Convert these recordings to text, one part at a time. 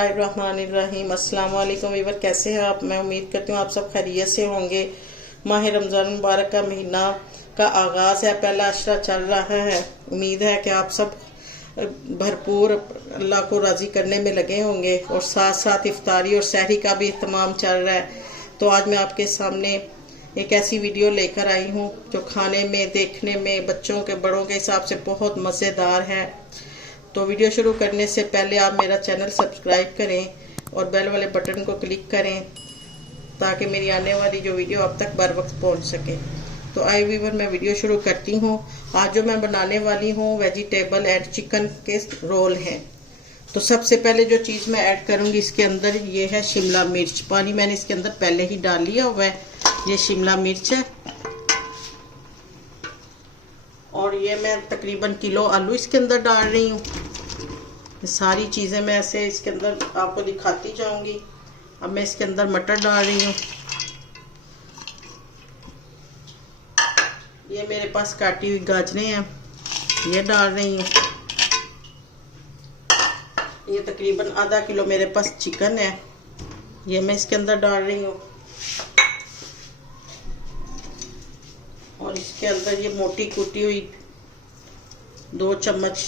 बिस्मिल्लाहिर्रहमानिर्रहीम। अस्सलाम वालेकुम वीवर, कैसे हैं आप? मैं उम्मीद करती हूँ आप सब खैरियत से होंगे। माह रमज़ान मुबारक का महीना का आगाज़ है, पहला अशरा चल रहा है। उम्मीद है कि आप सब भरपूर अल्लाह को राज़ी करने में लगे होंगे और साथ साथ इफ्तारी और सहरी का भी इत्माम चल रहा है। तो आज मैं आपके सामने एक ऐसी वीडियो लेकर आई हूँ जो खाने में, देखने में, बच्चों के बड़ों के हिसाब से बहुत मज़ेदार है। तो वीडियो शुरू करने से पहले आप मेरा चैनल सब्सक्राइब करें और बेल वाले बटन को क्लिक करें ताकि मेरी आने वाली जो वीडियो अब तक बर वक्त पहुँच सके। तो आई व्यूअर, मैं वीडियो शुरू करती हूँ। आज जो मैं बनाने वाली हूँ वेजिटेबल एंड चिकन के रोल हैं। तो सबसे पहले जो चीज़ मैं ऐड करूँगी इसके अंदर, ये है शिमला मिर्च। पानी मैंने इसके अंदर पहले ही डाल लिया हुआ है। ये शिमला मिर्च है और ये मैं तकरीबन किलो आलू इसके अंदर डाल रही हूँ। ये सारी चीज़ें मैं ऐसे इसके अंदर आपको दिखाती जाऊंगी। अब मैं इसके अंदर मटर डाल रही हूँ। ये मेरे पास काटी हुई गाजरें हैं, ये डाल रही हूँ। ये तकरीबन आधा किलो मेरे पास चिकन है, ये मैं इसके अंदर डाल रही हूँ। और इसके अंदर ये मोटी कुटी हुई 2 चम्मच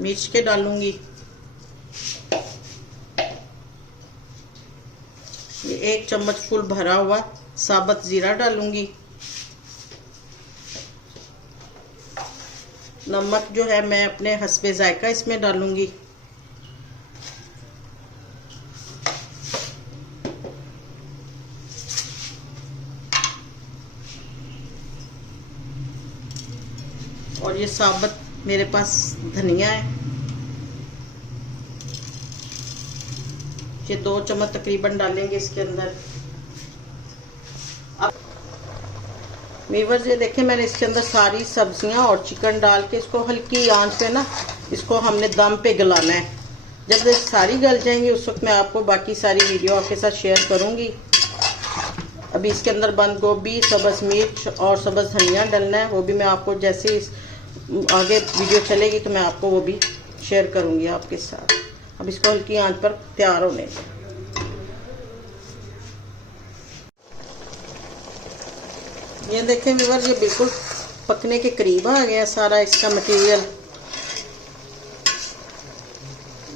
मिर्च के डालूंगी। ये 1 चम्मच फुल भरा हुआ साबुत जीरा डालूंगी। नमक जो है मैं अपने हस्बे जायका इसमें डालूंगी। और ये साबुत मेरे पास धनिया है, ये 2 चम्मच तकरीबन डालेंगे इसके अंदर। अब वीवर ये देखें, मैंने इसके अंदर सारी सब्जियां और चिकन डाल के इसको हल्की आंच पे ना, इसको हमने दम पे गलाना है। जब ये सारी गल जाएंगी उस वक्त मैं आपको बाकी सारी वीडियो आपके साथ शेयर करूंगी। अभी इसके अंदर बंद गोभी, सब्ज़ मिर्च और सब्ज़ धनिया डालना है। वो भी मैं आपको जैसे आगे वीडियो चलेगी तो मैं आपको वो भी शेयर करूंगी आपके साथ। अब इसको हल्की आंच पर तैयार होने दें। ये देखें व्यूअर, ये बिल्कुल पकने के करीब आ गया सारा इसका मटेरियल।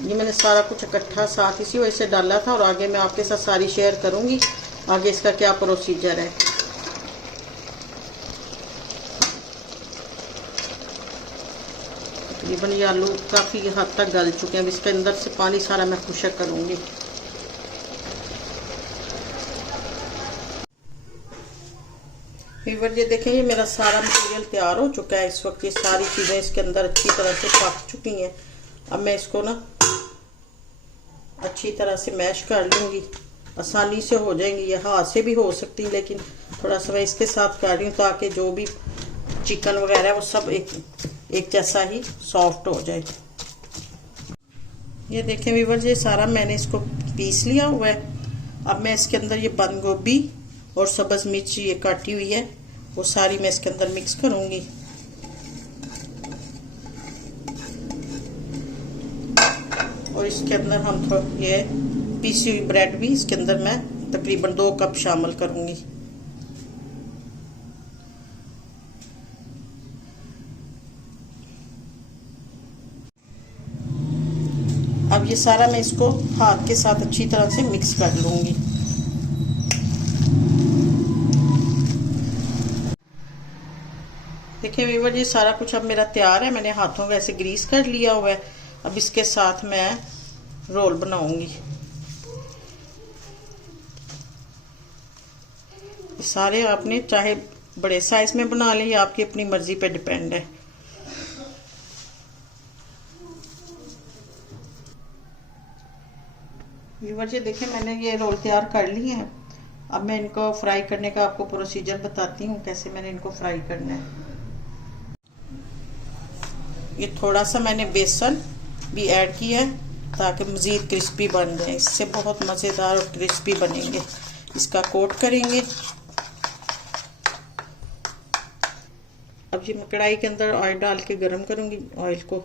ये मैंने सारा कुछ इकट्ठा साथ इसी वजह से डाला था और आगे मैं आपके साथ सारी शेयर करूंगी आगे इसका क्या प्रोसीजर है। तकरीबन ये आलू काफ़ी हद तक गल चुके हैं। अब इसके अंदर से पानी सारा मैं खुशक करूंगी। व्यूअर ये देखें, ये मेरा सारा मटेरियल तैयार हो चुका है। इस वक्त ये सारी चीज़ें इसके अंदर अच्छी तरह से पक चुकी हैं। अब मैं इसको ना अच्छी तरह से मैश कर लूँगी, आसानी से हो जाएंगी। ये हाथ से भी हो सकती है लेकिन थोड़ा सा मैं इसके साथ कर रही हूँ ताकि जो भी चिकन वगैरह है वो सब एक जैसा ही सॉफ्ट हो जाए। ये देखें व्यूअर, ये सारा मैंने इसको पीस लिया हुआ है। अब मैं इसके अंदर ये बंद गोभी और सब्ज़ मिर्च ये काटी हुई है वो सारी मैं इसके अंदर मिक्स करूँगी। और इसके अंदर हम ये पीसी हुई ब्रेड भी इसके अंदर मैं तकरीबन 2 कप शामिल करूँगी। अब ये सारा मैं इसको हाथ के साथ अच्छी तरह से मिक्स कर लूँगी। देखिए व्यूअर, ये सारा कुछ अब मेरा तैयार है। मैंने हाथों को ऐसे ग्रीस कर लिया हुआ है। अब इसके साथ मैं रोल बनाऊंगी। सारे आपने चाहे बड़े साइज में बना लें या आपकी अपनी मर्जी पे डिपेंड है। व्यूअर ये देखें, मैंने ये रोल तैयार कर लिए हैं। अब मैं इनको फ्राई करने का आपको प्रोसीजर बताती हूँ कैसे मैंने इनको फ्राई करना है। ये थोड़ा सा मैंने बेसन भी ऐड किया है ताकि मज़ीद क्रिस्पी बन जाए। इससे बहुत मज़ेदार और क्रिस्पी बनेंगे। इसका कोट करेंगे। अब ये मैं कढ़ाई के अंदर ऑयल डाल के गरम करूँगी ऑयल को।